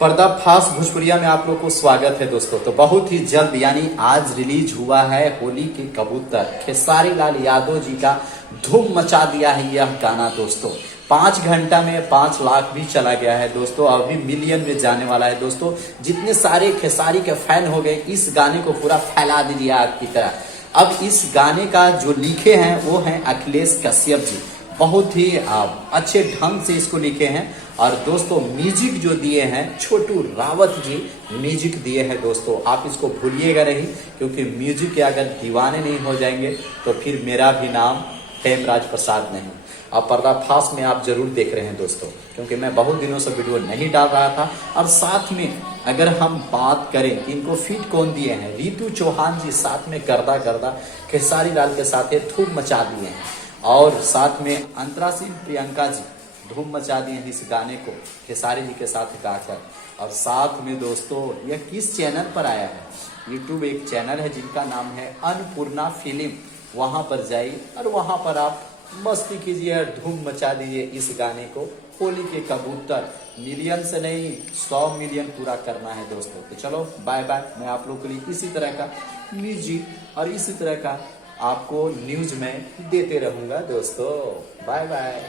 पर्दाफाश भोजपुरिया में आप लोग को स्वागत है दोस्तों। तो बहुत ही जल्द यानी आज रिलीज हुआ है होली के कबूतर। खेसारी लाल यादव जी का धूम मचा दिया है यह गाना दोस्तों। 5 घंटा में 5 लाख भी चला गया है दोस्तों, अभी मिलियन में जाने वाला है दोस्तों। जितने सारे खेसारी के फैन हो गए, इस गाने को पूरा फैला दीजिए आग की तरह। अब इस गाने का जो लिखे हैं वो हैं अखिलेश कश्यप जी। बहुत ही अच्छे ढंग से इसको लिखे हैं। और दोस्तों म्यूजिक जो दिए हैं छोटू रावत जी म्यूजिक दिए हैं दोस्तों। आप इसको भूलिएगा नहीं, क्योंकि म्यूजिक के अगर दीवाने नहीं हो जाएंगे तो फिर मेरा भी नाम हेमराज प्रसाद नहीं। अब पर्दाफाश में आप जरूर देख रहे हैं दोस्तों, क्योंकि मैं बहुत दिनों से वीडियो नहीं डाल रहा था। और साथ में अगर हम बात करें कि इनको फीट कौन दिए हैं, रितु चौहान जी साथ में गर्दा गर्दा खेसारी लाल के साथ धूम मचा दिए हैं। और साथ में अंतरा सिंह प्रियंका जी धूम मचा दिए हैं इस गाने को खेसारी जी के साथ गाकर। और साथ में दोस्तों यह किस चैनल पर आया है, यूट्यूब एक चैनल है जिनका नाम है अन्नपूर्णा फिल्म। वहां पर जाइए और वहां पर आप मस्ती कीजिए और धूम मचा दीजिए इस गाने को। होली के कबूतर मिलियन से नहीं 100 मिलियन पूरा करना है दोस्तों। तो चलो बाय बाय। मैं आप लोगों के लिए इसी तरह का म्यूजिक और इसी तरह का आपको न्यूज में देते रहूंगा दोस्तों। Bye bye.